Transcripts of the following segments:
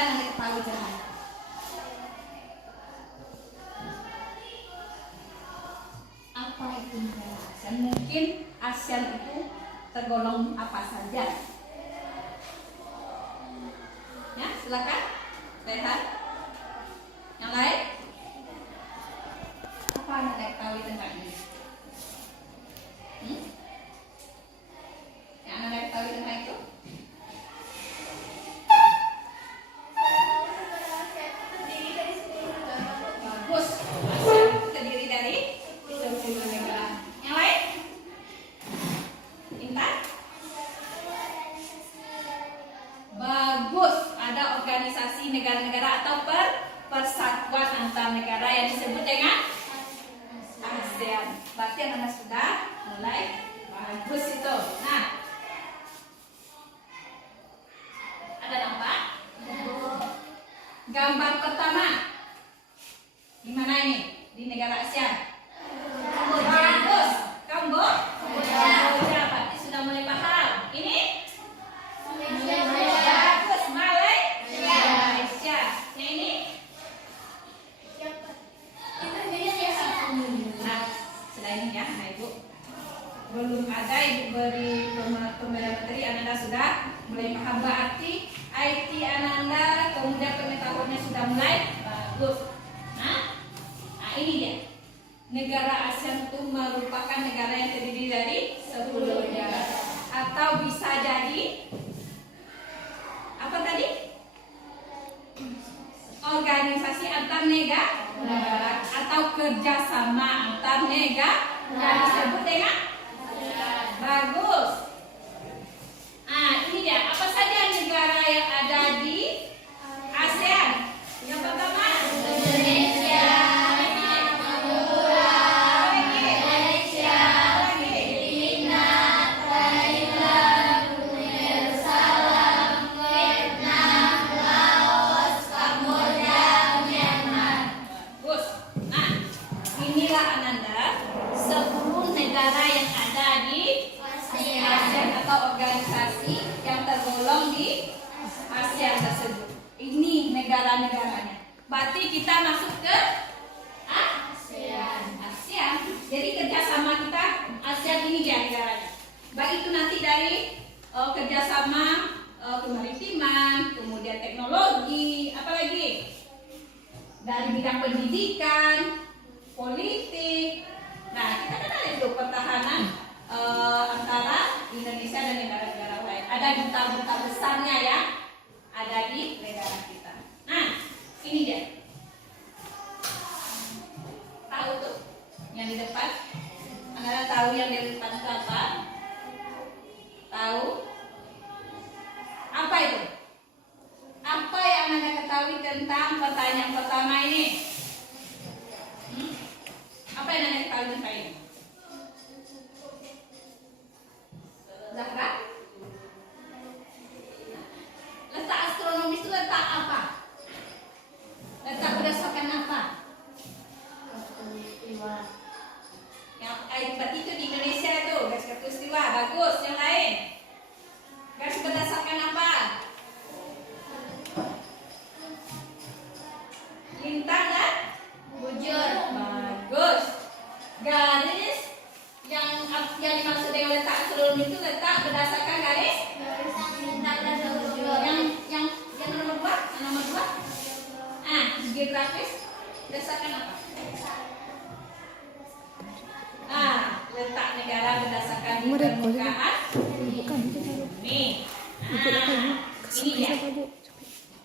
yang Anda ketahui tentang? Apa itu negara ASEAN? Mungkin ASEAN itu tergolong apa saja? Ya, silakan. Lihat. Yang lain? Apa yang Anda ketahui tentang ini? Yang Anda ketahui tentang itu? Bagus. ASEAN terdiri dari 10 negara. Yang lain? Intan? Bagus. Ada organisasi negara-negara atau persatuan antar negara yang disebut dengan ASEAN. Berarti anak-anak sudah mulai bagus itu. Nah, ada nampak? Gambar pertama di mana ini? Di negara ASEAN. Bagus. Kamboja. Berarti sudah mulai paham. Ini? Bagus. Malaysia. Yang ini? Nah, sudah ini ya, nah Ibu. Belum ada Ibu beri pemberian materi, Ananda sudah mulai paham. Berarti IT Ananda, kemudian pengetahuannya sudah mulai bagus. Nah, ini dia. Negara ASEAN itu merupakan negara yang terdiri dari 10 negara. Atau bisa jadi apa tadi? Organisasi antar negara atau kerjasama antar negara yang disebut dengan bagus. Nah, ini dia. Apa saja negara yang ada di ASEAN? Yang pertama, Indonesia. Organisasi yang tergolong di ASEAN tersebut. Ini negara-negaranya. Berarti kita masuk ke ASEAN. Jadi kerjasama kita ASEAN ini dia negaranya. Baik itu nanti dari kerjasama kemaritiman, kemudian teknologi, apalagi dari bidang pendidikan, politik. Nah, kita kan ada itu pertahanan antara Indonesia dan negara-negara lain. Ada duta-duta besarnya ya, ada di negara kita. Nah, ini dia. Tahu tuh yang di depan? Anda tahu yang di depan itu apa? Tahu? Apa itu? Apa yang Anda ketahui tentang pertanyaan pertama ini? Apa yang Anda ketahui tentang ini? Zahra? Letak astronomis itu letak apa? Letak berdasarkan apa? Yang berarti itu di Indonesia itu garis khatulistiwa. Bagus. Yang lain? Garis berdasarkan apa? Lintang dan bujur. Bagus. Garis yang dimaksud dengan letak astronomi itu letak berdasarkan garis lintang dan bujur. Yang nomor dua. Geografis berdasarkan apa? Letak negara berdasarkan permukaan bumi. Ini ya.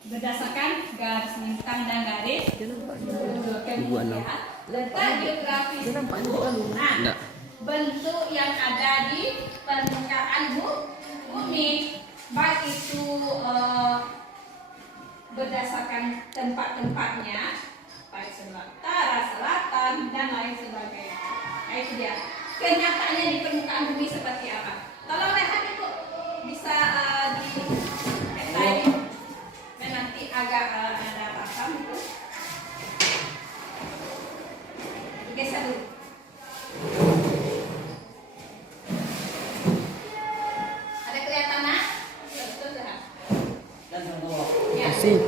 Berdasarkan garis lintang dan garis bujur. Kemudian letak geografis itu bentuk yang ada di permukaan bumi, baik itu berdasarkan tempat-tempatnya, baik sebelah utara, selatan, dan lain sebagainya. Nah, itu dia. Kenyataannya di permukaan bumi seperti apa? Tolong lihat itu bisa di dan nanti agak ada paham itu. Geser dulu. Ada kelihatan, Mas? Betul, ya. Masih.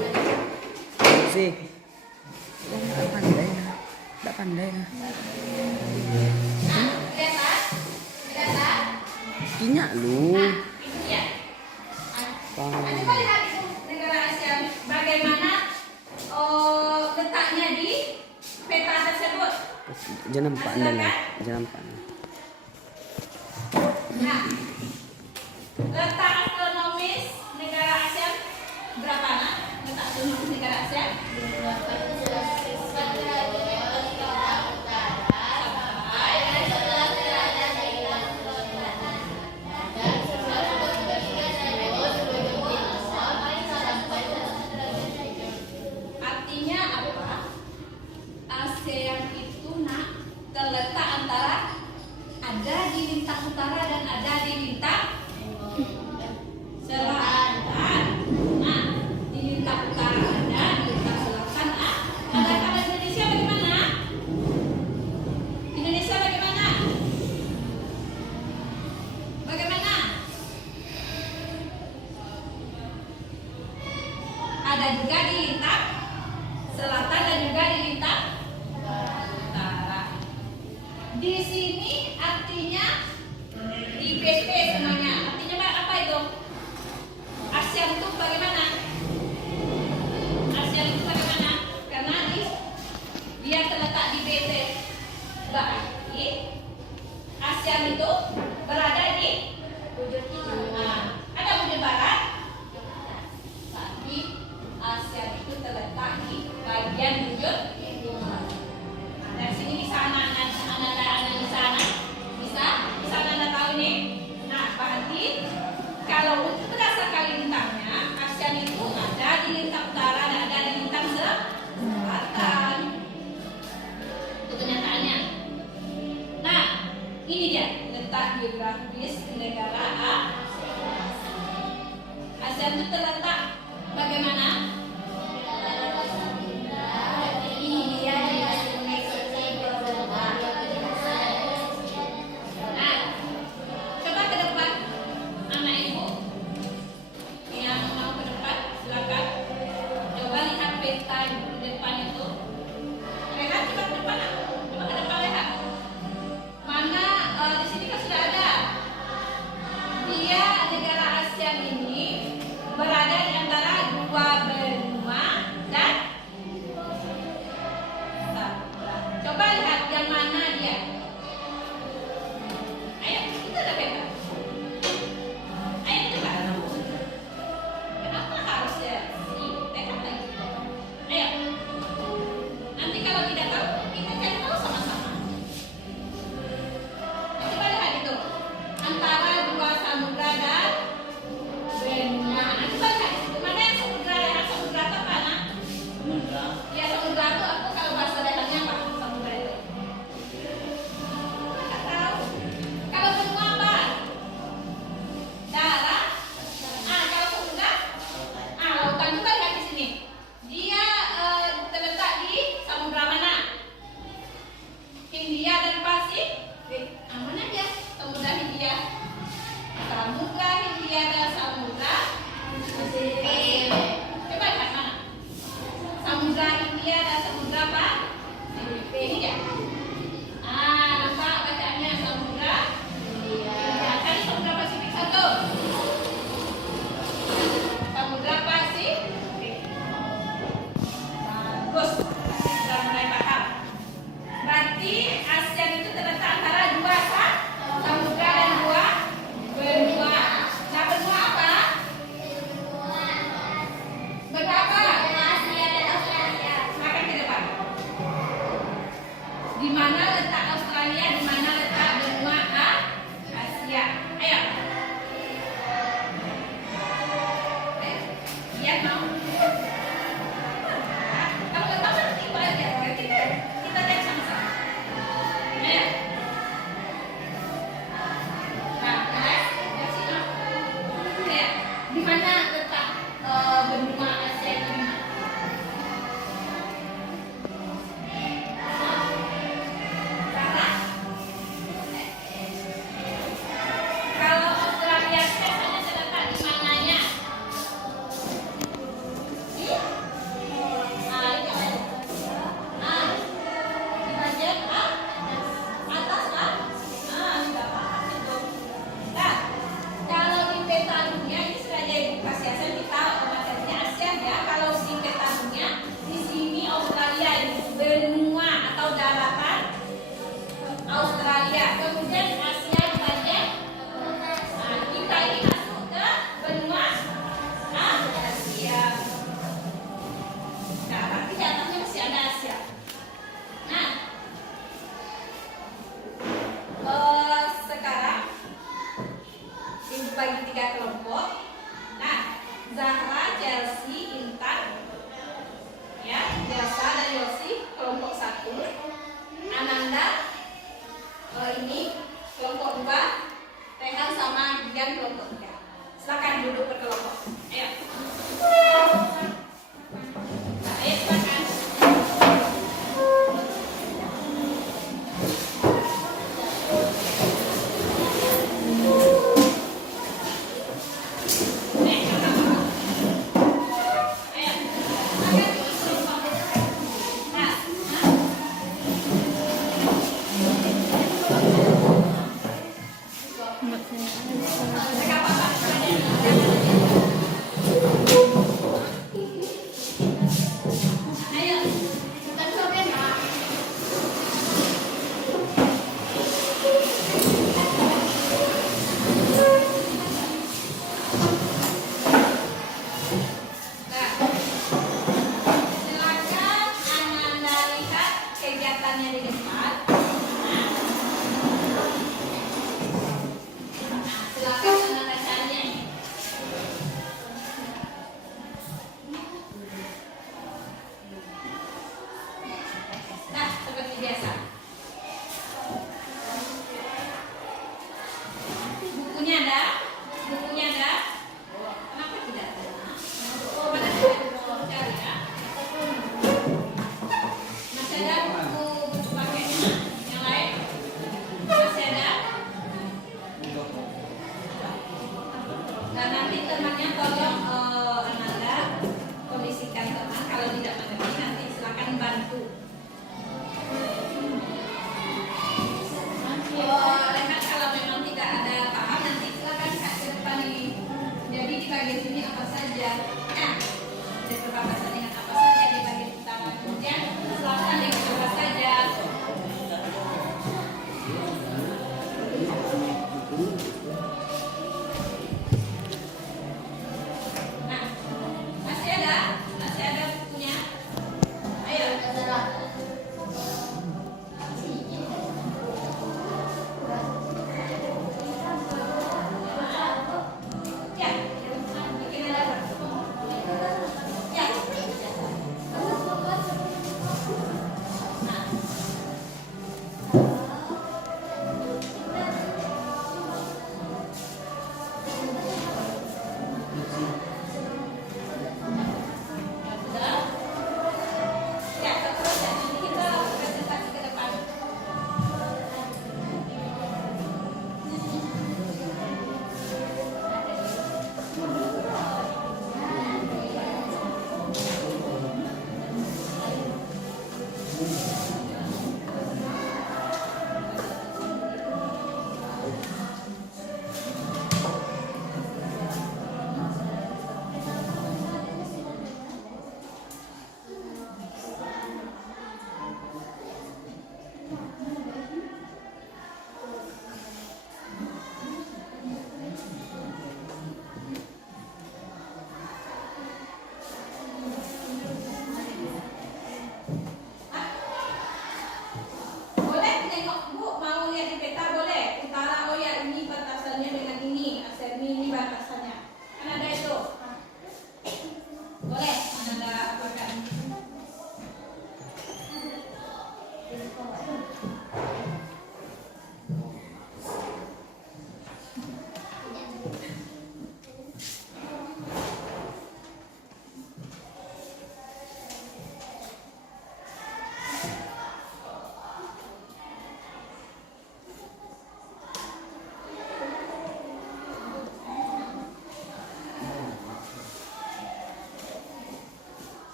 sih. Nggak pandai lah. Nggak pandai lah. Kinya lu. Itu dia. Coba lihat itu negara ASEAN bagaimana letaknya di peta tersebut. Jangan nampak anda lah. Jangan nampak. Nah, letak astronomis negara ASEAN berapa nak? Letak astronomis negara ASEAN? Artinya apa? ASEAN itu nak terletak antara ada di lintang utara dan ada di lintang selatan. Nah, di lintang utara ada, di lintang selatan ada. Kalau Indonesia bagaimana? Indonesia bagaimana? Bagaimana? Ada juga di lintang selatan dan juga di lintang utara. Di sini artinya di PT semuanya. Artinya apa itu? ASEAN itu bagaimana? ASEAN itu bagaimana? Karena dia terletak di PT. Berarti ASEAN itu berada di bujur timur. Nah, ada bujur barat. Tapi ASEAN itu terletak di bagian bujur timur. Nah, dari sini bisa anak-anak bisa anda tahu nih. Nah, berarti kalau untuk berdasarkan lintangnya, ASEAN itu ada di lintang utara dan ada di lintang selatan. Itu kenyataannya. Nah, ini dia letak geografis negara ASEAN itu terletak bagaimana?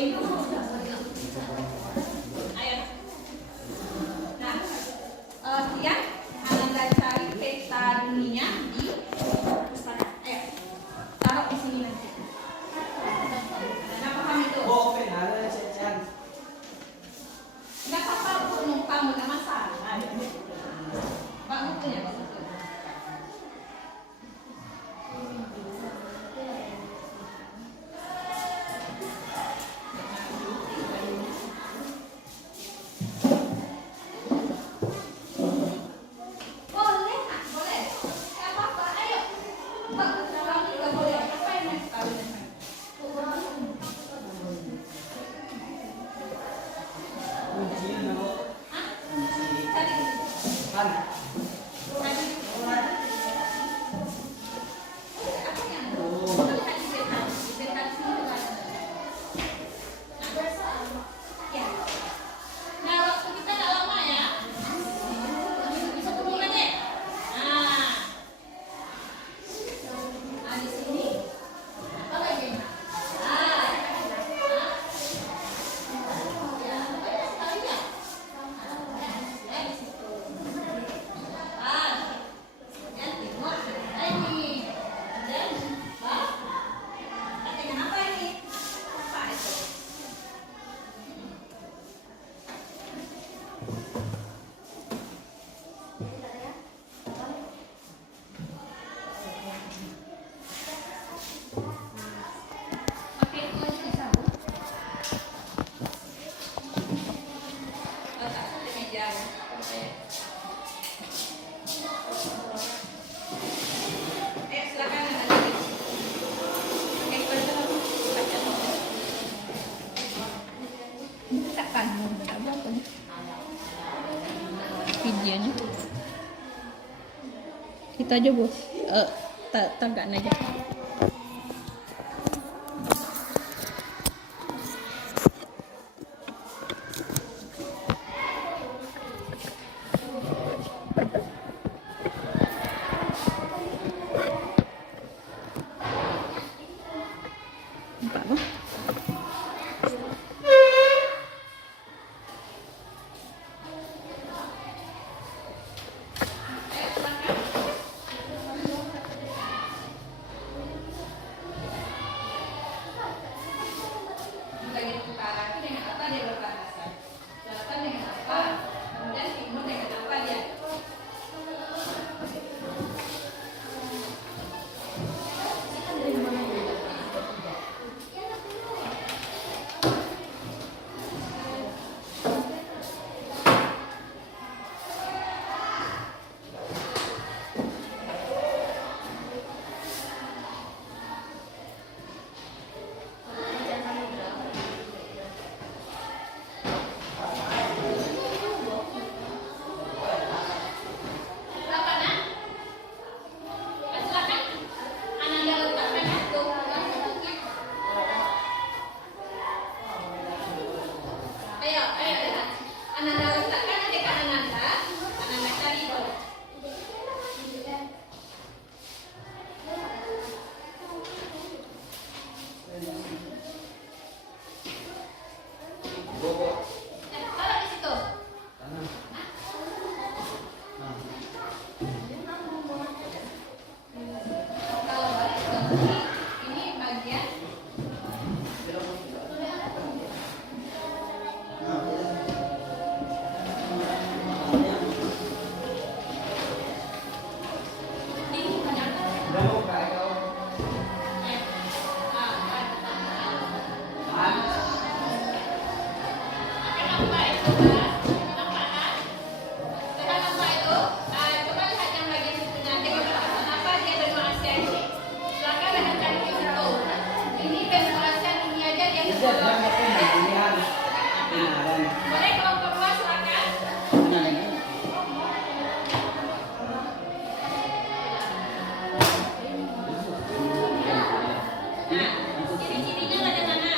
Oke. Ayo. Nah, ya, Ananda cari peta dunia di sana. Ayo, taruh di sini nanti. Ananda paham itu? Nggak apa-apa, Bu, numpang nggak masalah. Pak bukunya, Pak buku. Boleh, Nak, boleh. Nggak apa-apa, ayo. Pak, kamu juga boleh. Apa yang mau kawin? Hah? Cari di situ. Cari. Apa yang? Lihat di peta. Di peta di sini juga ada. Ya. Nah, waktu kita nggak lama ya. Bisa tunggu aja. Nah. Nah, di sini. Apa lagi? Ah. Ya, banyak sekali ya. Ya, di situ. Ah. Dan timur. Nah, ini. Dan dengan apa ini? Apa itu? Pakai kunci bisa, Bu? Letak di meja. Silakan Anda lagi. Pakai kunci, Bu. Baca notes. Tekan apa tuh? Videonya. Kita aja, Bu. Tekan aja. Nampak, Bu? Bagian utara itu dengan apa dia berbatasan? Selatan dengan apa? Kemudian timur dengan apa dia? Silakan, Nak. Silakan. Ananda letakkan ya, tuh. Ayo, lihat. Ananda letakkan nanti ke Ananda. Ananda cari boleh. Taruh di situ. Kalau balik ke sini, ini bagian ini bagian nampak itu kan? Nampak kan? Sudah nampak itu? Coba lihat yang bagian situ nanti batasan apa dia benua Asia ini. Silakan lihat cari di situ. Ini benua Asia ini aja dia ke bawah. Boleh kelompok dua silakan. Nah, ciri-cirinya ada mana?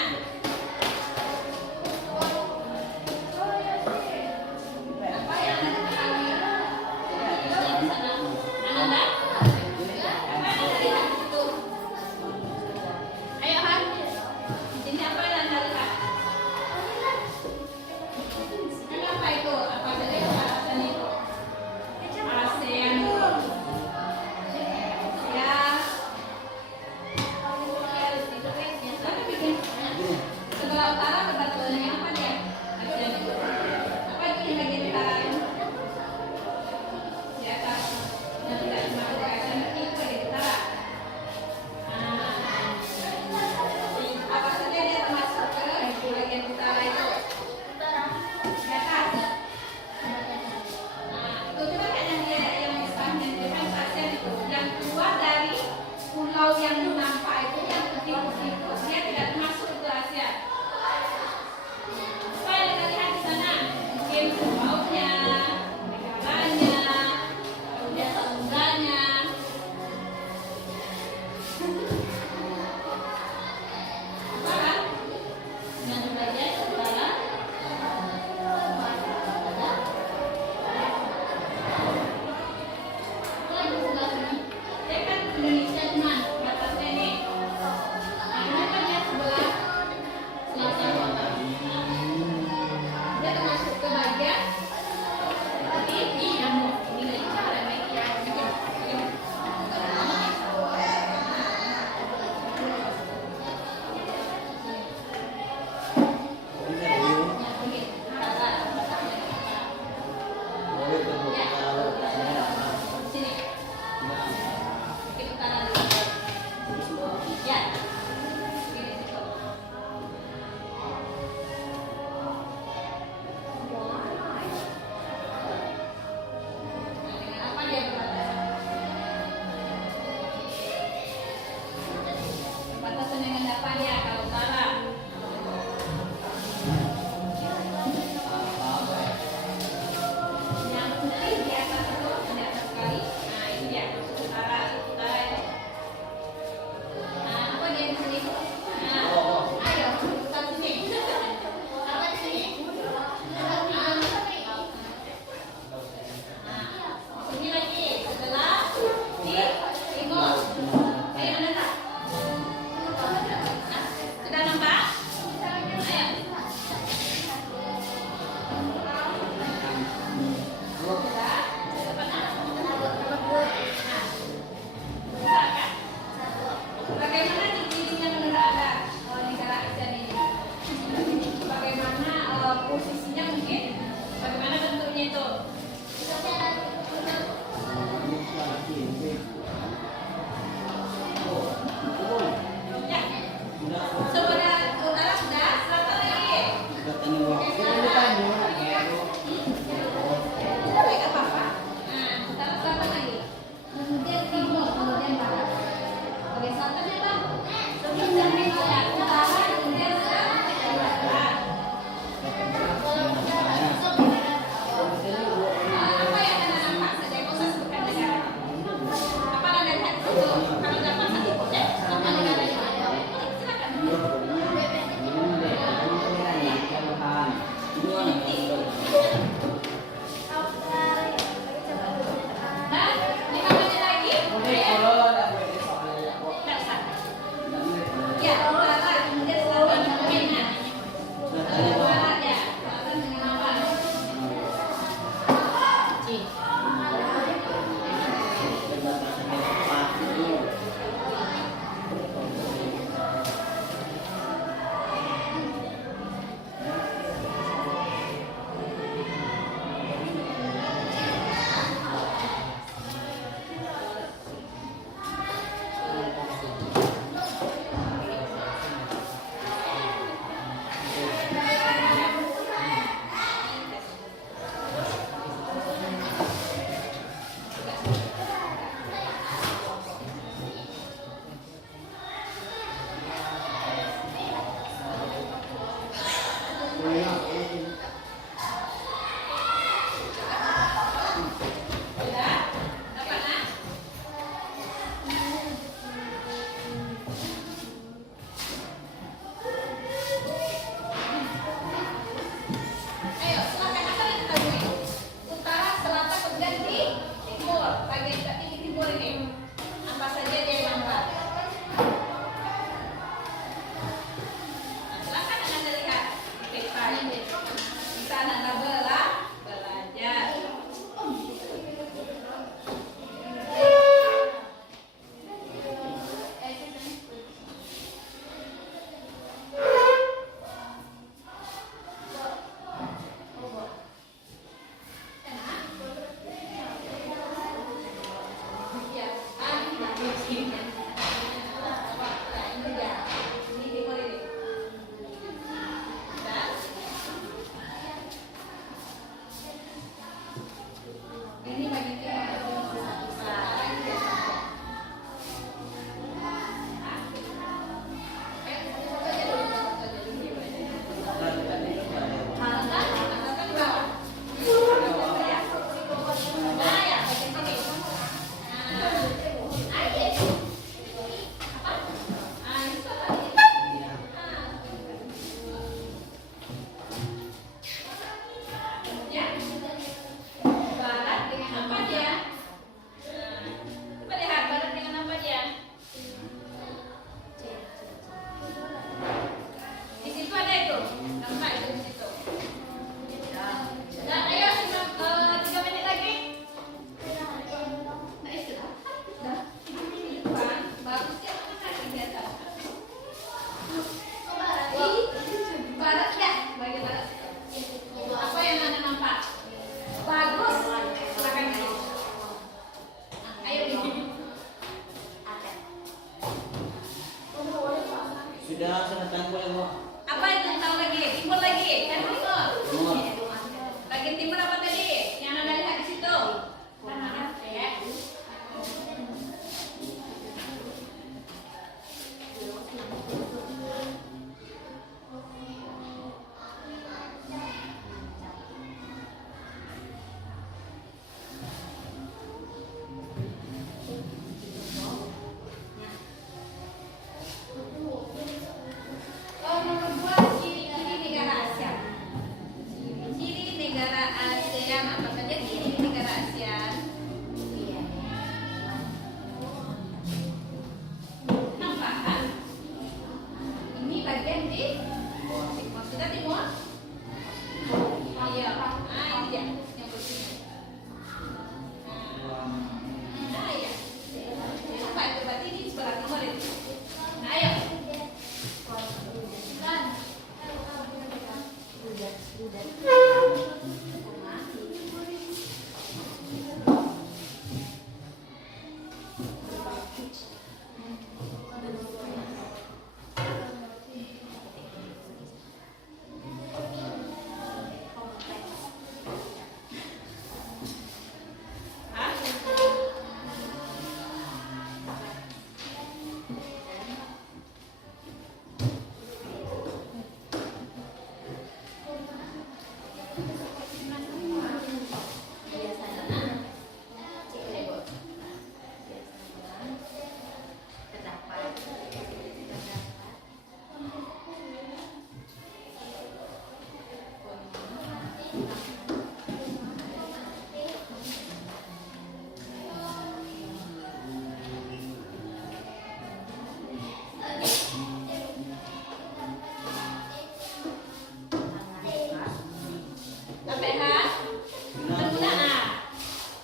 Sampai H.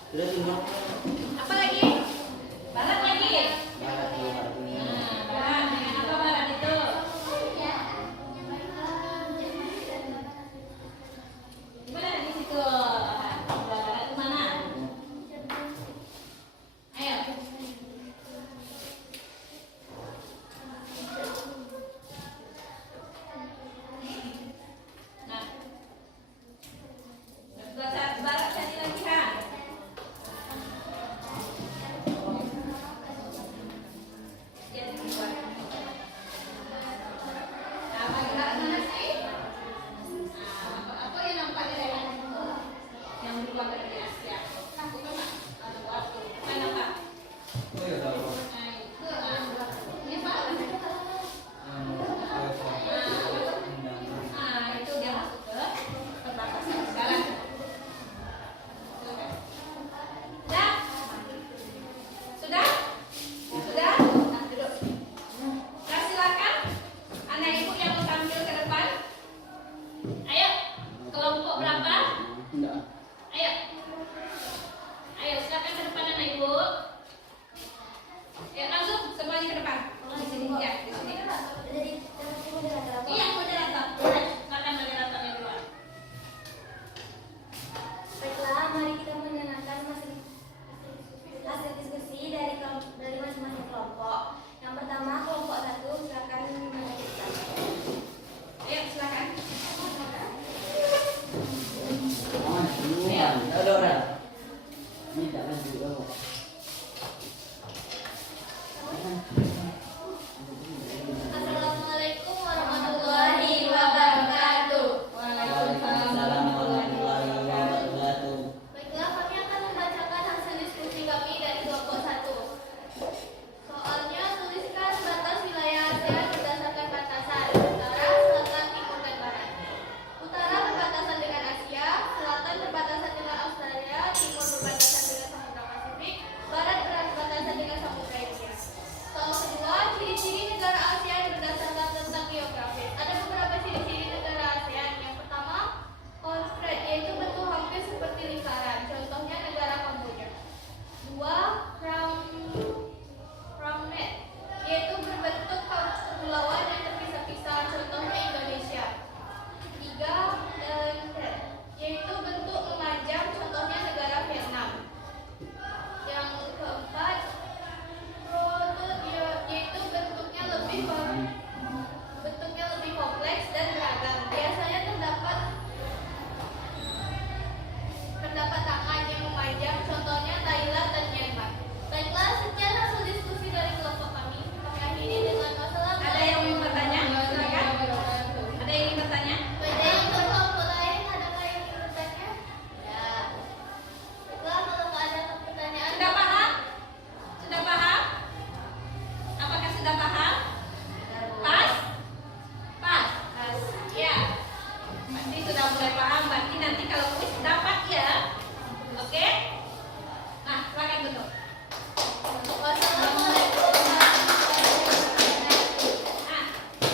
Berguna A. Apa lagi? Barat lagi. Nah, barat dengan apa barat itu? Gimana di situ? Barat itu mana? Ayo. Nah. Barat cari lagi ha. Apa gerak mana sih? Apa yang nampak di daerah yang berubah dari Asia? Bukan nggak? Atau apa? Bukan apa? Nah, itu ini apa? Itu dia masuk ke perbatasan sekarang. Sudah? Sudah? Sudah? Nah, duduk. Nah, silakan anak ibu yang mau tampil ke depan. Ayo, kelompok berapa? Ayo. Ayo, silakan ke depan anak ibu. Ya, langsung semuanya ke depan. Di sini ya, di sini. Iya, moderator. Silakan moderatornya duluan. Baiklah, mari kita mendengarkan hasil diskusi dari masing-masing kelompok. Yang pertama, kelompok 1, silakan melanjutkan. Ayo, silakan. Assalamualaikum warahmatullahi wabarakatuh. Waalaikumsalam warahmatullahi wabarakatuh. Baiklah, kami akan membacakan hasil diskusi kami dari kelompok 1. Soalnya, tuliskan batas wilayah ASEAN berdasarkan batasan utara, selatan, timur, dan barat. Utara berbatasan dengan Asia, selatan berbatasan dengan Australia, timur berbatasan dengan Samudra Pasifik, barat berbatasan dengan Samudra India. Soal kedua, ciri-ciri negara ASEAN berdasarkan tentang geografis. Ada beberapa ciri-ciri negara ASEAN. Yang pertama, concrete, yaitu bentuk hampir seperti lingkaran. Contohnya negara Kamboja. Dua, roundnet, yaitu berbentuk kepulauan yang terpisah-pisah. Contohnya Indonesia. Tiga, lengket, yaitu bentuk memanjang. Contohnya negara Vietnam. Yang keempat, protut, yaitu bentuknya lebih kompleks dan beragam. Biasanya terdapat tangan yang memanjang. Contohnya Thailand dan Myanmar. Baiklah, sekian hasil diskusi dari kelompok kami. Kami akhiri dengan wassalamualaikum. Ada yang ingin bertanya? Silakan. Ada yang ingin bertanya? Baiklah, untuk kelompok lain, adakah yang ingin bertanya? Ya. Baiklah, kalau nggak ada pertanyaan. Sudah paham? Sudah paham? Apakah sudah paham? Pas? Pas? Ya. Pasti sudah mulai paham. Berarti nanti kalau kuis dapat ya. Oke? Nah, silakan duduk. Wassalamualaikum warahmatullahi wabarakatuh. Nah,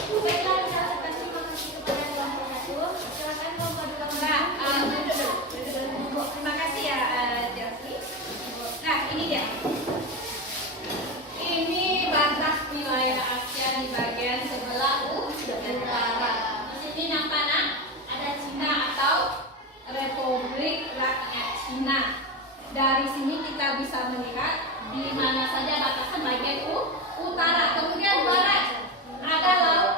Baiklah, saya ucapkan terima kasih kepada kelompok 1. Silakan kelompok 2. duduk. Terima kasih ya, Chelsea. Nah, ini dia. Ini batas wilayah Asia di bagian sebelah utara. Di sini nampak nak? Ada Cina dari sini kita bisa melihat di mana saja batasan bagian utara. Kemudian barat ada Laut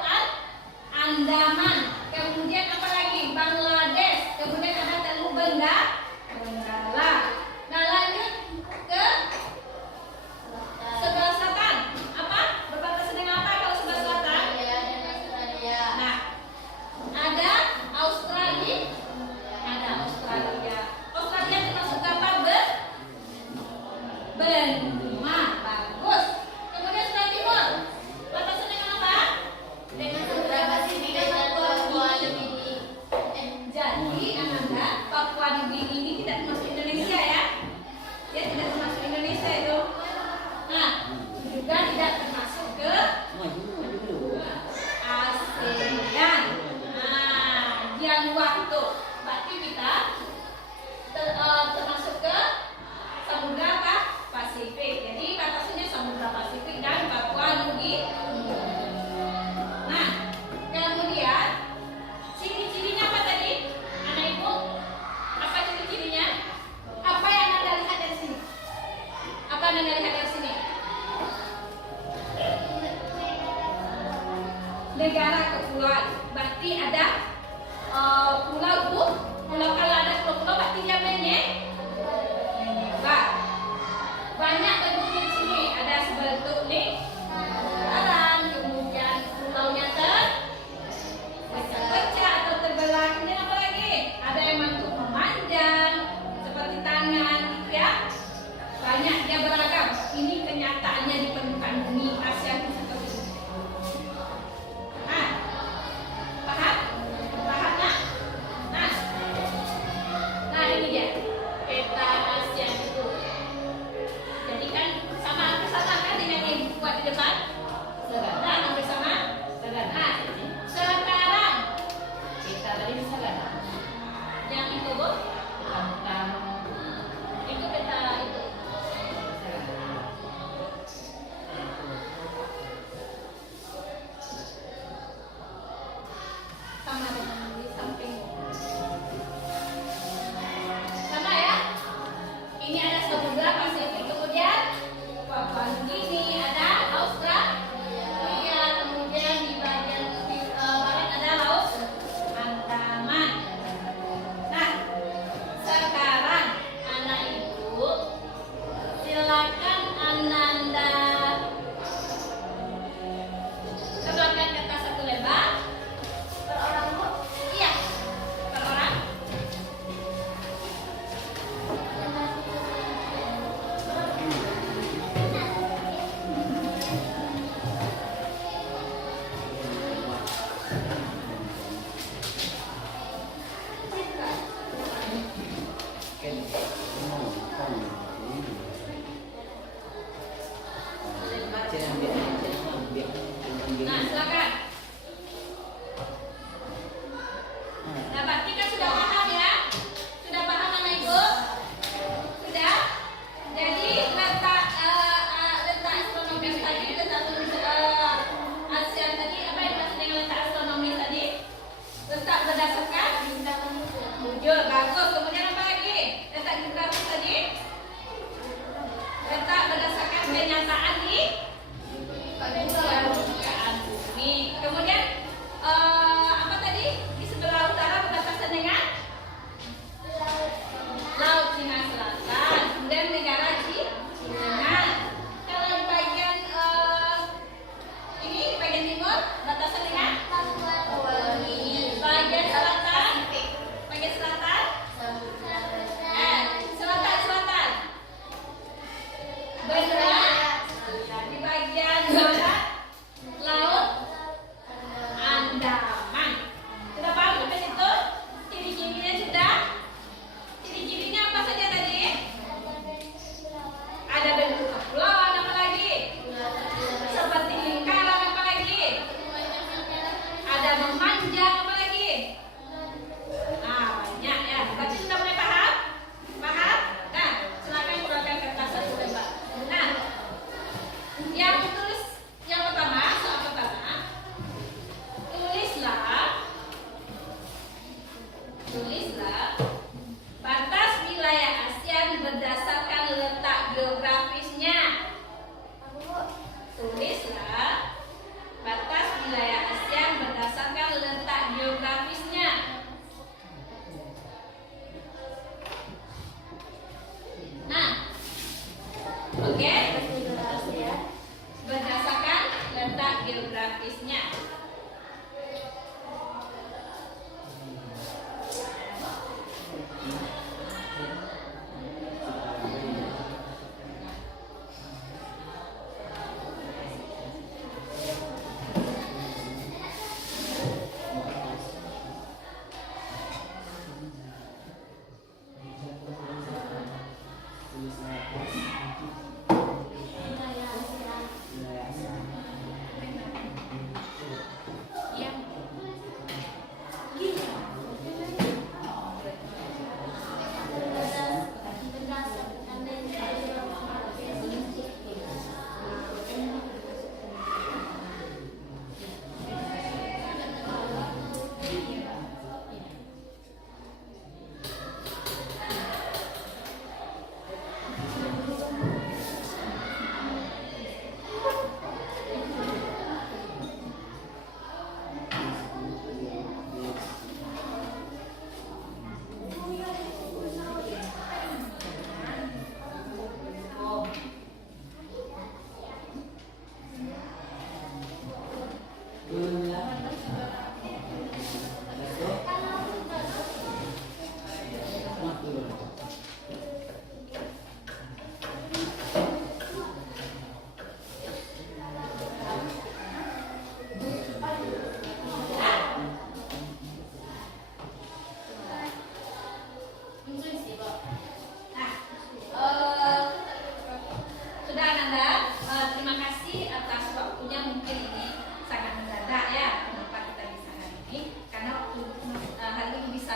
Andaman. Kemudian apa lagi? Bangladesh. Kemudian ada Teluk Benggala. Nah, lanjut ke sebelah selatan. Apa? Berbatasan dengan apa kalau sebelah selatan? Nah, ada Australia. Ada Australia. Australia termasuk apa? Benua. Bagus. Kemudian sebelah timur. Batasan dengan apa? Dengan Samudra Pasifik dan Papua Nugini. Jadi, Ananda, Papua Nugini ini tidak termasuk Indonesia ya? Dia tidak termasuk Indonesia itu. Nah, juga tidak termasuk ke ASEAN. Nah, yang waktu berarti kita termasuk ke Samudra apa? Pasifik. Jadi batasannya Samudra Pasifik dan Papua Nugini. Nah, kemudian ciri-cirinya apa tadi? Anak ibu, apa ciri-cirinya? Apa yang anda lihat dari sini? Apa yang anda lihat dari sini? Negara kepulauan. Berarti ada pulau. Kalau ada pulau berarti dia menyebar. Banyak bentuknya di sini. Ada sebentuk nih lingkaran, kemudian pulaunya terpecah atau terbelah. Kemudian apa lagi? Ada yang bentuk memanjang seperti tangan, gitu ya. Banyak, dia beragam. Ini kenyataannya di permukaan bumi Asia seperti ini. Nah, paham? Paham nak? Nah ini dia peta Asia itu. Jadi kan sama kan dengan yang buat di depan. Serata, hampir sama. Serata. Sekarang kita tadi serata. Yang itu bu, itu peta itu. Sama dengan di samping. Sama ya. Ini ada Samudra Pasifik, kemudian Papua Nugini, ada Australia, kemudian di bagian barat ada Laut Andaman. Nah, sekarang anak ibu silakan Ananda keluarkan kertas satu lembar. Per orang bu? Iya, per orang. Nah, silakan. Nah, berarti kan sudah paham ya? Sudah paham anak ibu? Sudah? Jadi letak astronomis tadi, letak ASEAN tadi, apa yang maksud dengan letak astronomis tadi? Letak berdasarkan bujur, bagus. Kemudian apa lagi? Letak geografis tadi? Letak berdasarkan kenyataan di permukaan bumi. Kemudian apa tadi? Di sebelah utara berbatasan dengan Laut Cina Selatan. Kemudian negara Cina. Kalau di bagian ini di bagian timur batasan dengan Papua Nugini. bagian selatan. Bagian selatan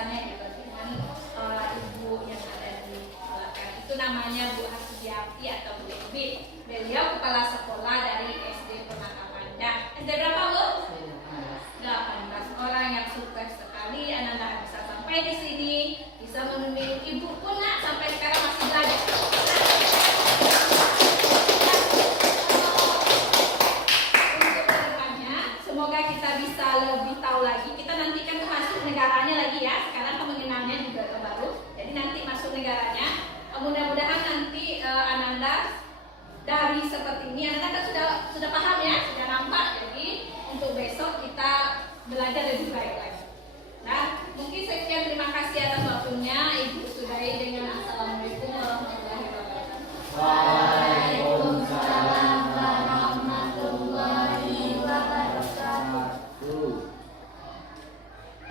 biasanya gitu dengan ibu yang ada di belakang. Itu namanya Bu Hasbiati atau Bu Ebi. Beliau kepala sekolah dari SD Permata Pandang. SD berapa Bu? 18 orang yang sukses sekali. Ananda bisa sampai di sini, bisa membimbing ibu pun nak sampai sekarang masih belajar. Untuk kedepannya, semoga kita bisa lebih tahu lagi. Kita nanti kan masuk negaranya lagi ya. Sekarang pengenalnya juga baru. Jadi nanti masuk negaranya. Mudah-mudahan nanti Ananda dari seperti ini, Ananda kan sudah paham